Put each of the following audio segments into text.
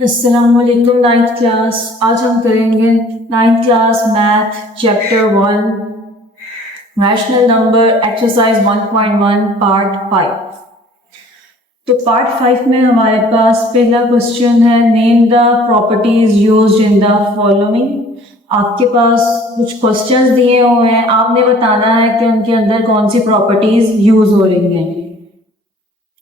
अस्सलामुअलैकुम ninth class. आज हम करेंगे ninth class math chapter 1 rational number exercise 1.1 part 5। तो पार्ट 5 में हमारे पास पहला क्वेश्चन है, name the properties used in the following. आपके पास कुछ क्वेश्चंस दिए हुए हैं, आपने बताना है कि उनके अंदर कौन सी प्रॉपर्टीज यूज हो रही हैं।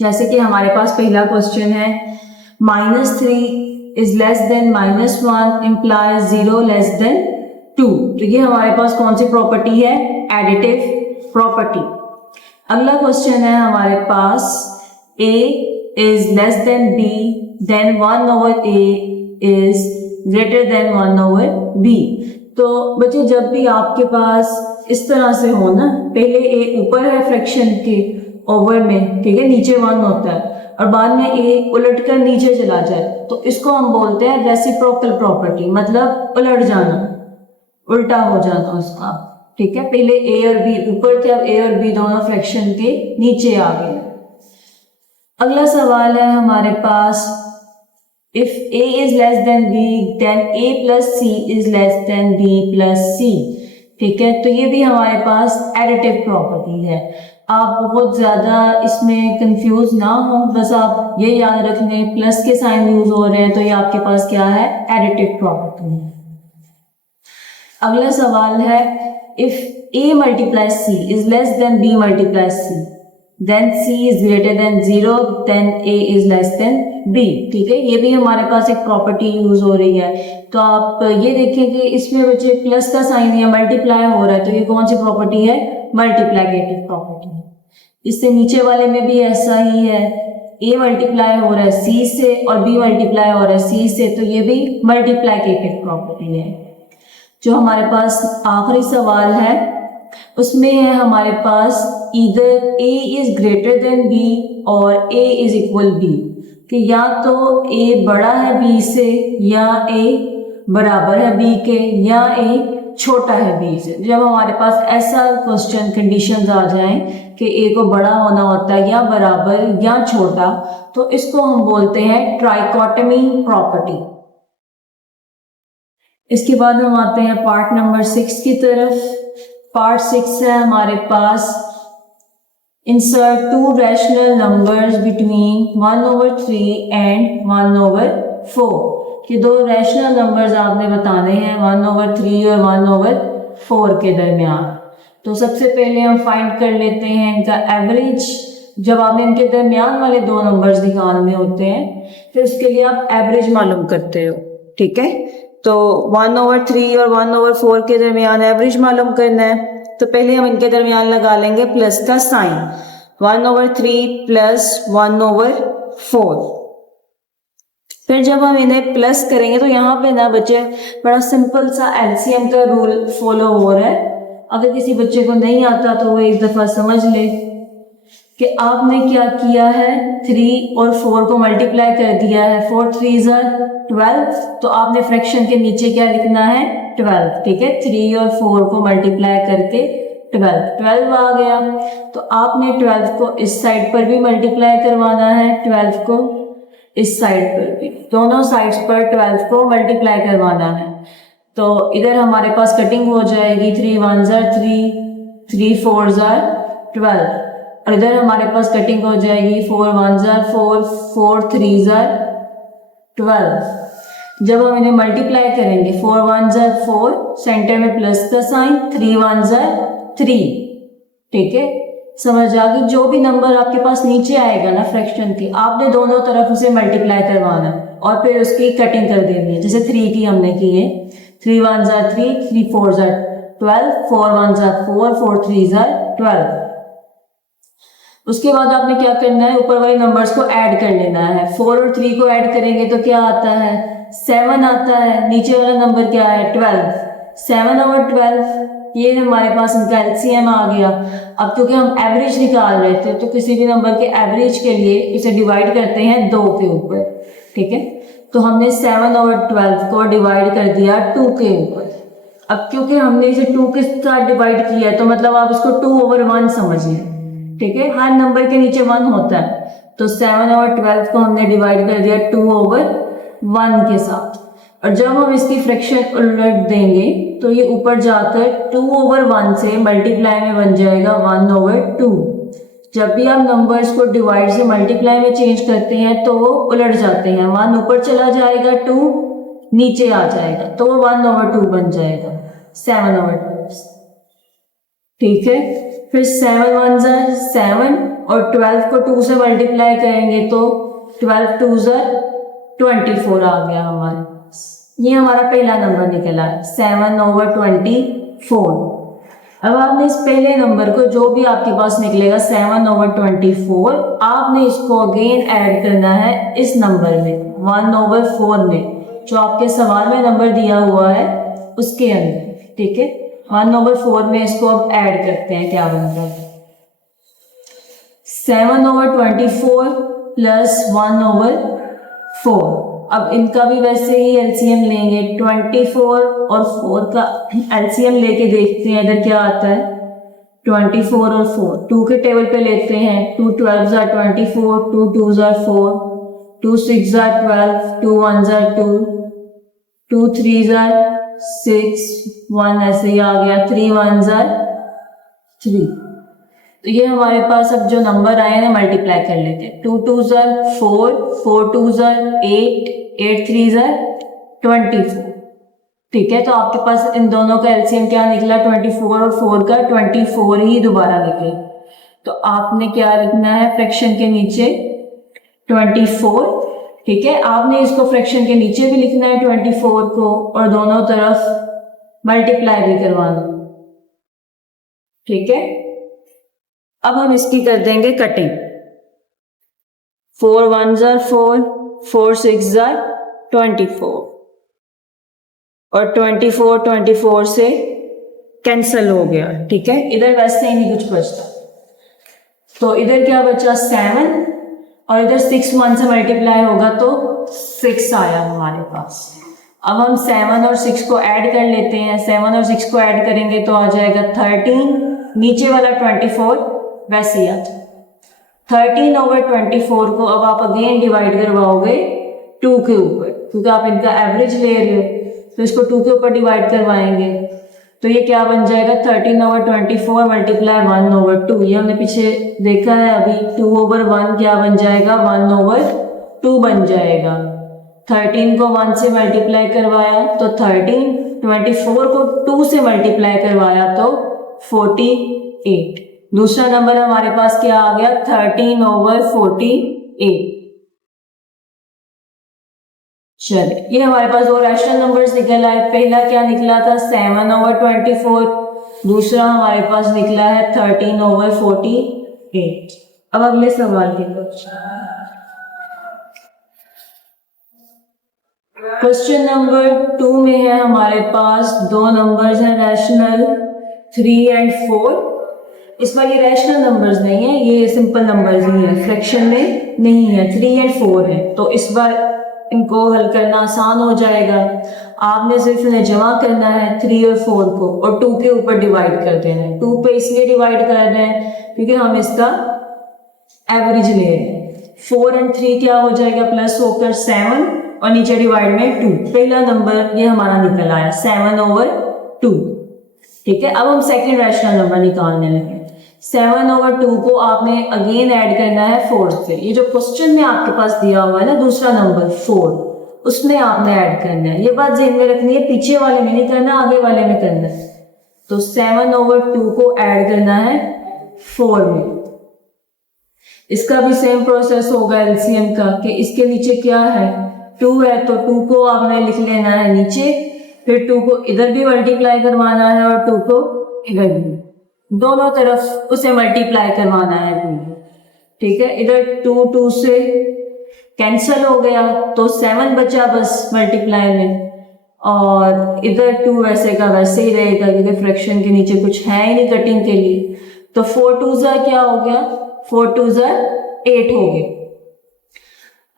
जैसे कि हमारे पास पहला क्वेश्चन है, -3 is less than -1 implies 0 less than 2। तो ये हमारे पास कौन सी प्रॉपर्टी है? Additive property. अगला क्वेश्चन है हमारे पास, a is less than b then 1/a is greater than 1/b। तो बच्चे जब भी आपके पास इस तरह से हो ना, पहले a ऊपर है फ्रैक्शन के ओवर में, ठीक है, नीचे 1 होता है, और बाद में a उलटकर नीचे चला जाए तो इसको हम बोलते हैं रेसिप्रोकल प्रॉपर्टी, मतलब उलट जाना, उल्टा हो जाना उसका। ठीक है, पहले a और b ऊपर थे, अब a और b दोनों फ्रैक्शन के नीचे आ गए। अगला सवाल है हमारे पास, if a is less than b then a plus c is less than b plus c। ठीक है, तो ये भी हमारे पास एडिटिव प्रॉपर्टी है। आप बहुत ज़्यादा इसमें कंफ्यूज ना हो, बस आप ये याद रख लें प्लस के साइन यूज हो रहे हैं तो ये आपके पास क्या है? एडिटिव प्रॉपर्टी है। अगला सवाल है, if a multiplies c is less than b multiplies c then c is greater than 0 then a is less than b। ठीक है, ये भी हमारे पास एक प्रॉपर्टी यूज हो रही है। तो आप ये देखें कि इसमें बच्चे प्लस का साइन या मल्टीप्लाई हो रहा है, तो ये कौन सी प्रॉपर्टी है? मल्टीप्लाइकेटिव प्रॉपर्टी है। इससे नीचे वाले में भी ऐसा ही है, a मल्टीप्लाई हो रहा है c से और b मल्टीप्लाई हो रहा है c से, तो ये भी मल्टीप्लाइकेटिव प्रॉपर्टी है। जो हमारे पास आखिरी सवाल है उसमें है हमारे पास, either a is greater than b और a इज इक्वल b, कि या तो a बड़ा है b से, या a बराबर है b के, या a छोटा है b से। जब हमारे पास ऐसा क्वेश्चन कंडीशंस आ जाएं कि a को बड़ा होना होता है या बराबर या छोटा, तो इसको हम बोलते हैं ट्राइकोटमी प्रॉपर्टी। इसके बाद हम आते हैं पार्ट नंबर 6 की तरफ। पार्ट 6 है हमारे पास, insert 2 rational numbers between 1/3 and 1/4। कि दो रैशनल नंबर्स आपने बताने हैं 1/3 और 1/4 के दरमियान। तो सबसे पहले हम फाइंड कर लेते हैं इनका एवरेज। जब आपने इनके दरमियान वाले दो नंबर्स निकालने होते हैं, फिर उसके लिए आप एवरेज मालूम करते हो। ठीक है, तो 1/3 और 1/4 के दरमियान एवरेज मालूम करना है, तो पहले हम इनके दरमियान लगा लेंगे प्लस का साइन, 1/3 प्लस 1/4। फिर जब हम इन्हें प्लस करेंगे तो यहाँ पे ना बच्चे बड़ा सिंपल सा एलसीएम का रूल फॉलो हो रहा है। अगर किसी बच्चे को नहीं आता तो वो एक दफा समझ ले कि आपने क्या किया है, 3 और 4 को मल्टीप्लाई कर दिया है, 4 3 12, तो आपने फ्रैक्शन के नीचे क्या लिखना है? 12। ठीक है, 3 और 4 को मल्टीप्लाई करके 12 आ गया, तो आपने 12 को इस साइड पर भी मल्टीप्लाई करवाना है, 12 को इस साइड पर भी, दोनों साइड्स पर 12 को मल्टीप्लाई करवाना है। तो इधर हमारे पास कटिंग हो जाएगी, 3 1 3, 3 4 12, और इधर हमारे पास कटिंग हो जाएगी, 4 1 4, 4 3 12। जब हम इन्हें मल्टीप्लाई करेंगे, 4 1 4, सेंटर में प्लस का साइन, 3 1 3। ठीक है, समझ आ गई। जो भी नंबर आपके पास नीचे आएगा ना फ्रैक्शन के, आपने दोनों तरफ उसे मल्टीप्लाई करवाना और फिर उसकी कटिंग कर देनी है। जैसे 3 की हमने की है, 3 1 3, 3 4 12, 4 1 4, 4 3 12। उसके बाद आपने क्या करना है, ऊपर वाले नंबर्स को ऐड कर लेना है। 4 और 3 को ऐड करेंगे तो क्या आता है? 7 आता है। नीचे वाला नंबर क्या है? 12। 7/12, ये हमारे पास इनका एलसीएम आ गया। अब क्योंकि हम एवरेज निकाल रहे थे, तो किसी भी नंबर के एवरेज के लिए इसे डिवाइड करते हैं 2 के ऊपर। ठीक है, तो हमने 7/12 को डिवाइड कर दिया 2 के ऊपर। अब क्योंकि हमने इसे 2 के साथ डिवाइड किया है, तो मतलब आप इसको 2/1 समझिए। ठीक है, हर नंबर के नीचे 1 होता है, तो 7/12 को हमने डिवाइड कर दिया 2/1। 1 के साथ। और जब हम इसकी फ्रैक्शन उलट देंगे तो ये ऊपर जाकर 2/1 से मल्टीप्लाई में बन जाएगा 1/2। जब भी आप नंबर्स को डिवाइड से मल्टीप्लाई में चेंज करते हैं तो वो उलट जाते हैं, 1 ऊपर चला जाएगा, 2 नीचे आ जाएगा, तो वो 1/2 बन जाएगा, 7/2। ठीक है, फिर 7 1 7 और 12 को 2 से मल्टीप्लाई करेंगे तो 12 2 24 आ गया हमारे पास। ये हमारा पहला नंबर निकला है 7/24। अब आपने इस पहले नंबर को, जो भी आपके पास निकलेगा 7/24, आपने इसको अगेन ऐड करना है इस नंबर में 1/4 में, जो आपके सवाल में नंबर दिया हुआ है उसके अंदर। ठीक है, 1/4 में इसको अब ऐड करते हैं, क्या बनता है 7/24 प्लस 1/4। अब इनका भी वैसे ही एलसीएम लेंगे, 24 और 4 का एलसीएम लेके देखते हैं इधर क्या आता है। 24 और 4 2 के टेबल पे लेते हैं, 2 12 24, 2 2 4, 2 6 12, 2 1 2, 2 3 6, 1 ऐसे ही आ गया, 3 1 3। तो ये हमारे पास अब जो नंबर आए हैं मल्टीप्लाई कर लेते हैं, 2 2 4, 4 2 8, 8 3 24। ठीक है, तो आपके पास इन दोनों का एलसीएम क्या निकला, 24 और 4 का 24 ही दोबारा निकले। तो आपने क्या लिखना है फ्रैक्शन के नीचे 24। ठीक है, आपने इसको फ्रैक्शन के नीचे भी लिखना है 24 को, और दोनों तरफ मल्टीप्लाई भी करवाना। ठीक है, अब हम इसकी कर देंगे कटिंग। 4 1 4, 4 6 24, और 24 24 से कैंसल हो गया। ठीक है, इधर वैसे ही नहीं कुछ बचता, तो इधर क्या बचा 7, और इधर 6 1 से मल्टीप्लाई होगा तो 6 आया हमारे पास। अब हम 7 और 6 को ऐड कर लेते हैं, 7 और 6 को ऐड करेंगे तो आ जाएगा 13, नीचे वाला 24 वैसे ही आ जाए। 13/24 को अब आप अगेन डिवाइड करवाओगे 2 के ऊपर, क्योंकि आप इनका एवरेज ले रहे हो, तो इसको 2 के ऊपर डिवाइड करवाएंगे तो ये क्या बन जाएगा 13/24 मल्टीप्लाई 1/2। ये हमने पीछे देखा है अभी, 2/1 क्या बन जाएगा 1/2 बन जाएगा। 13 को 1 से मल्टीप्लाई करवाया तो 13, 24 को 2 से मल्टीप्लाई करवाया तो 48। दूसरा नंबर हमारे पास क्या आ गया 13/48। चलिए, ये हमारे पास दो रैशनल नंबर्स निकल आए। पहला क्या निकला था 7/24, दूसरा हमारे पास निकला है 13/48। अब अगले सवाल की क्वेश्चन नंबर 2 में है हमारे पास दो नंबर्स हैं रैशनल 3 और 4। इस बार ये रैशनल नंबर्स नहीं है, ये सिंपल नंबर्स ही है, फ्रैक्शन में नहीं है, 3 और 4 है। तो इस बार इनको हल करना आसान हो जाएगा। आपने सिर्फ इन्हें जमा करना है 3 और 4 को, और 2 के ऊपर डिवाइड कर देना है। 2 पे इसलिए डिवाइड कर रहे हैं क्योंकि हम इसका एवरेज ले रहे हैं। 4 और 3 क्या हो जाएगा प्लस होकर 7, और नीचे डिवाइड में 2। पहला नंबर ये हमारा निकल आया 7/2। ठीक है, अब हम सेकेंड रैशनल नंबर निकालने लगे। 7/2 को आपने अगेन ऐड करना है 4 से। ये जो क्वेश्चन में आपके पास दिया हुआ है ना दूसरा नंबर 4, उसमें आपने ऐड करना है। ये बात ध्यान में रखनी है, पीछे वाले में नहीं करना, आगे वाले में करना है। तो 7/2 को ऐड करना है 4 में। इसका भी सेम प्रोसेस होगा एलसीएम का, कि इसके नीचे क्या है 2 है, तो 2 को आपने लिख लेना है नीचे, फिर 2 को इधर भी मल्टीप्लाई करवाना है और 2 को इधर भी, दोनों तरफ उसे मल्टीप्लाई करवाना है। ठीक है, इधर 2 2 से कैंसल हो गया तो 7 बचा बस मल्टीप्लाई में, और इधर 2 वैसे का वैसे ही रहेगा क्योंकि फ्रैक्शन के नीचे कुछ है ही नहीं कटिंग के लिए। तो 4 2 क्या हो गया 4 2 8 हो गए।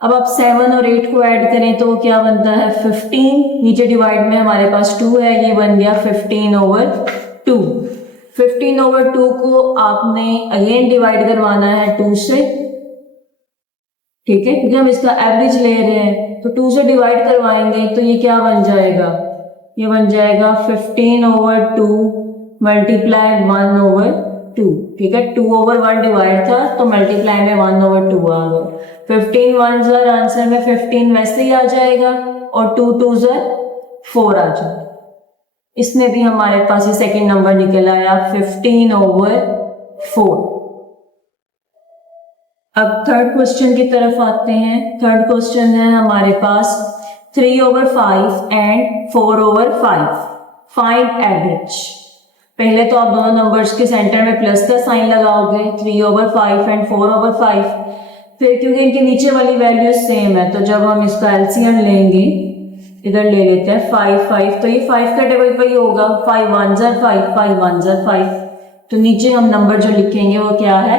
अब आप 7 और 8 को ऐड करें तो क्या बनता है 15, नीचे डिवाइड में हमारे पास 2 है, ये बन गया 15/2। 15/2 को आपने अगेन डिवाइड करवाना है 2 से, ठीक है, क्योंकि हम इसका एवरेज ले रहे हैं तो 2 से डिवाइड करवाएंगे तो ये क्या बन जाएगा, ये बन जाएगा 15/2 मल्टीप्लाई 1/2। ठीक है, 2/1 डिवाइड था तो मल्टीप्लाई में 1/2 आ गया। 15 1 आंसर में 15 वैसे ही आ जाएगा और 2 2 4 आ जाएगा। इसमें भी हमारे पास ये सेकंड नंबर निकल आया 15/4। अब थर्ड क्वेश्चन की तरफ आते हैं। थर्ड क्वेश्चन है हमारे पास 3/5 एंड 4/5, फाइंड एवरेज। पहले तो आप दोनों नंबर्स के सेंटर में प्लस का साइन लगाओगे, 3/5 एंड 4/5। फिर क्योंकि इनके नीचे वाली वैल्यू सेम है तो जब हम इसका एलसीएम लेंगे, इधर ले लेते हैं 5 5, तो ये 5 का टेबल पर ही होगा, 5 1 5 5 1 5। तो नीचे हम नंबर जो लिखेंगे वो क्या है,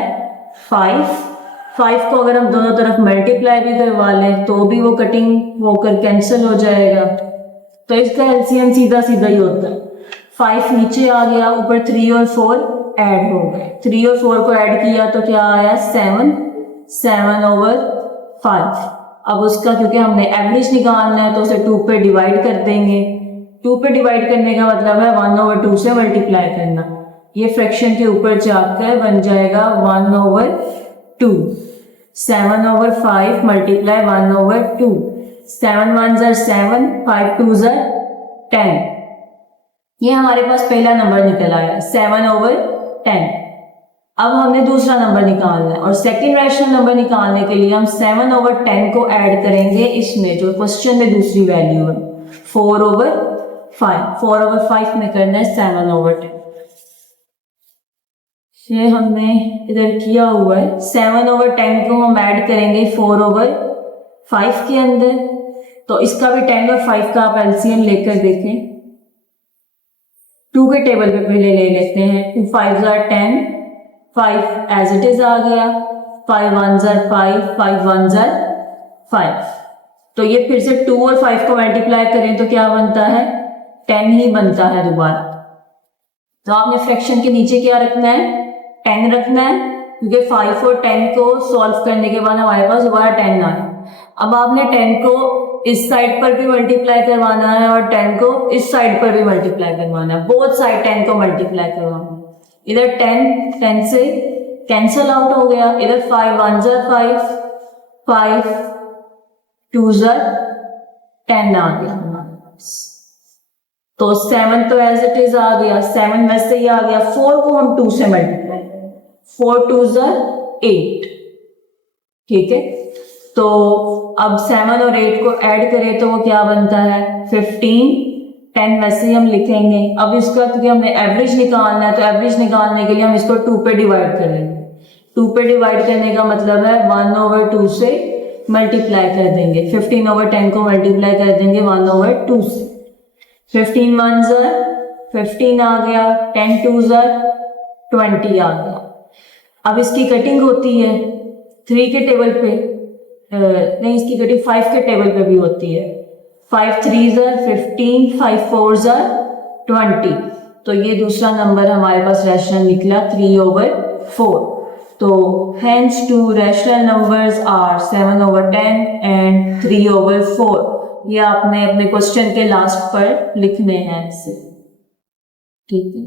5। 5 को अगर हम दोनों तरफ मल्टीप्लाई भी करवा लें तो भी वो कटिंग होकर कैंसिल हो जाएगा, तो इसका एलसीएम सीधा सीधा ही होता है। 5 नीचे आ गया, ऊपर 3 और 4 ऐड हो गए, 3 और 4 को ऐड किया तो क्या आया 7, 7/5। अब उसका क्योंकि हमने एवरेज निकालना है तो उसे 2 पे डिवाइड कर देंगे। 2 पे डिवाइड करने का मतलब है 1/2 से मल्टीप्लाई करना। ये फ्रैक्शन के ऊपर जाकर बन जाएगा 1/2। 7/5 मल्टीप्लाई 1/2। 7 1 7, 5 2 10। ये हमारे पास पहला नंबर निकल आया 7/10। अब हमने दूसरा नंबर निकालना है और सेकंड रैशनल नंबर निकालने के लिए हम 7/10 को ऐड करेंगे इसमें जो क्वेश्चन में दूसरी वैल्यू है 4/5। 4/5 में करना है 7/10। ये हमने इधर किया हुआ है। 7/10 को हम ऐड करेंगे 4/5 के अंदर, तो इसका भी 10 और 5 का आप एलसीएम लेकर देखें। 2 के टेबल पे पहले ले लेते हैं, 2 5 10, 5 एज इट इज आ गया, 5 1 5, 5 1 5। तो ये फिर से 2 और 5 को मल्टीप्लाई करें तो क्या बनता है, 10 ही बनता है दोबारा। तो आपने फ्रैक्शन के नीचे क्या रखना है, 10 रखना है, क्योंकि 5 और 10 को सॉल्व करने के बाद हमारे पास दोबारा 10 आया। अब आपने 10 को इस साइड पर भी मल्टीप्लाई करवाना है और 10 को इस साइड पर भी मल्टीप्लाई करवाना है, बोथ साइड 10 को मल्टीप्लाई करवाना है। इधर 10 से कैंसल आउट हो गया, इधर 5 1 5, 5 2 10 आ गया हमारे पास। तो 7 तो एज इट इज आ गया, 7 वैसे ही आ गया। 4 को हम 2 से मल्टीप्लाई करें, 4 2 8। ठीक है, तो अब 7 और 8 को ऐड करें तो वो क्या बनता है 15। 10 वैसे ही हम लिखेंगे। अब इसका क्योंकि हमने एवरेज निकालना है तो एवरेज निकालने के लिए हम इसको 2 पे डिवाइड करेंगे। 2 पे डिवाइड करने का मतलब है 1/2 से मल्टीप्लाई कर देंगे। 15/10 को मल्टीप्लाई कर देंगे 1/2 से। 15 1 15 आ गया, 10 2 20 आ गया। अब इसकी कटिंग होती है 3 के टेबल पे, नहीं इसकी कटिंग 5 के टेबल पे भी होती है। 5 3 15, 5 4 20। तो ये दूसरा नंबर हमारे पास रैशनल निकला 3/4। तो hence two rational numbers are 7/10 and 3/4। ये आपने अपने क्वेश्चन के लास्ट पर लिखने हैं ऐसे, ठीक है।